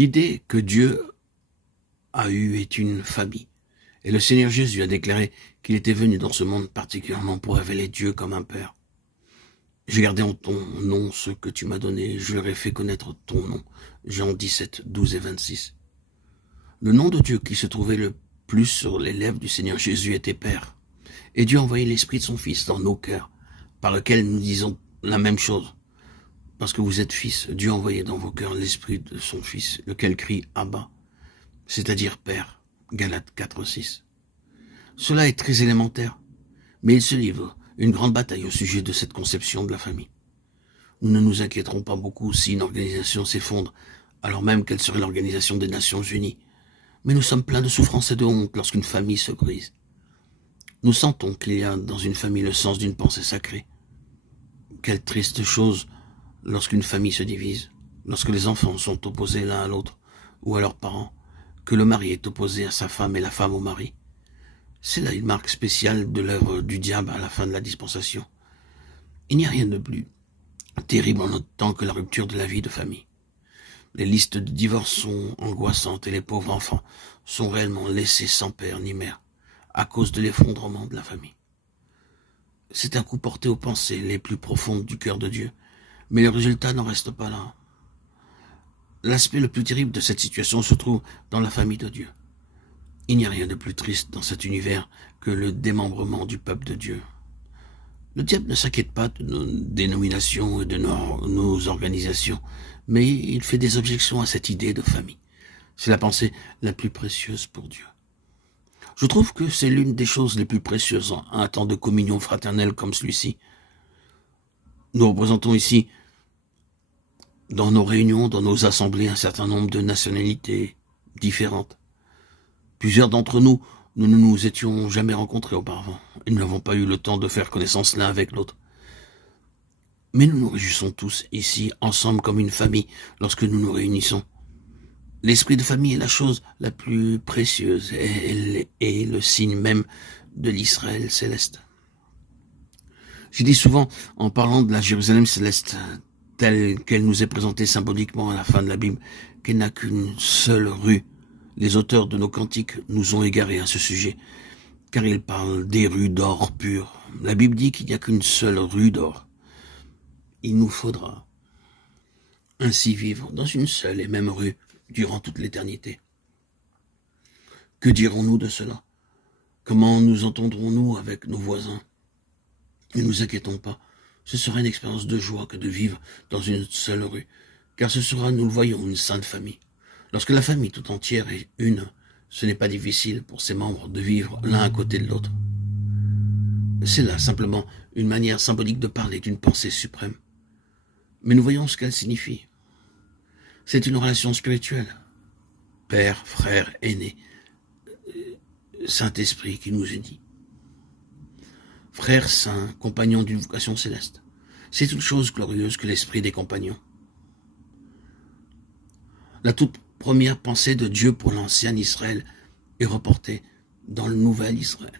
L'idée que Dieu a eue est une famille. Et le Seigneur Jésus a déclaré qu'il était venu dans ce monde particulièrement pour révéler Dieu comme un Père. J'ai gardé en ton nom ce que tu m'as donné, je leur ai fait connaître ton nom. Jean 17, 12 et 26. Le nom de Dieu qui se trouvait le plus sur les lèvres du Seigneur Jésus était Père. Et Dieu a envoyé l'Esprit de son Fils dans nos cœurs, par lequel nous disons la même chose. Parce que vous êtes fils, Dieu a envoyé dans vos cœurs l'Esprit de son Fils, lequel crie Abba, c'est-à-dire Père. Galates 4, 6. Cela est très élémentaire, mais il se livre une grande bataille au sujet de cette conception de la famille. Nous ne nous inquiéterons pas beaucoup si une organisation s'effondre, alors même qu'elle serait l'organisation des Nations Unies. Mais nous sommes pleins de souffrance et de honte lorsqu'une famille se brise. Nous sentons qu'il y a dans une famille le sens d'une pensée sacrée. Quelle triste chose lorsqu'une famille se divise, lorsque les enfants sont opposés l'un à l'autre ou à leurs parents, que le mari est opposé à sa femme et la femme au mari. C'est là une marque spéciale de l'œuvre du diable à la fin de la dispensation. Il n'y a rien de plus terrible en notre temps que la rupture de la vie de famille. Les listes de divorces sont angoissantes et les pauvres enfants sont réellement laissés sans père ni mère à cause de l'effondrement de la famille. C'est un coup porté aux pensées les plus profondes du cœur de Dieu, mais le résultat n'en reste pas là. L'aspect le plus terrible de cette situation se trouve dans la famille de Dieu. Il n'y a rien de plus triste dans cet univers que le démembrement du peuple de Dieu. Le diable ne s'inquiète pas de nos dénominations et de nos organisations, mais il fait des objections à cette idée de famille. C'est la pensée la plus précieuse pour Dieu. Je trouve que c'est l'une des choses les plus précieuses en un temps de communion fraternelle comme celui-ci. Nous représentons ici, dans nos réunions, dans nos assemblées, un certain nombre de nationalités différentes. Plusieurs d'entre nous, nous ne nous étions jamais rencontrés auparavant, et nous n'avons pas eu le temps de faire connaissance l'un avec l'autre. Mais nous nous réjouissons tous ici, ensemble comme une famille, lorsque nous nous réunissons. L'esprit de famille est la chose la plus précieuse, et elle est le signe même de l'Israël céleste. Je dis souvent, en parlant de la Jérusalem céleste, telle qu'elle nous est présentée symboliquement à la fin de la Bible, qu'elle n'a qu'une seule rue. Les auteurs de nos cantiques nous ont égarés à ce sujet, car ils parlent des rues d'or pur. La Bible dit qu'il n'y a qu'une seule rue d'or. Il nous faudra ainsi vivre dans une seule et même rue durant toute l'éternité. Que dirons-nous de cela? Comment nous entendrons-nous avec nos voisins? Ne nous inquiétons pas, ce sera une expérience de joie que de vivre dans une seule rue, car ce sera, nous le voyons, une sainte famille. Lorsque la famille tout entière est une, ce n'est pas difficile pour ses membres de vivre l'un à côté de l'autre. C'est là simplement une manière symbolique de parler d'une pensée suprême. Mais nous voyons ce qu'elle signifie. C'est une relation spirituelle. Père, frère, aîné, Saint-Esprit qui nous unit. Frère saint, compagnon d'une vocation céleste. C'est une chose glorieuse que l'esprit des compagnons. La toute première pensée de Dieu pour l'ancien Israël est reportée dans le nouvel Israël.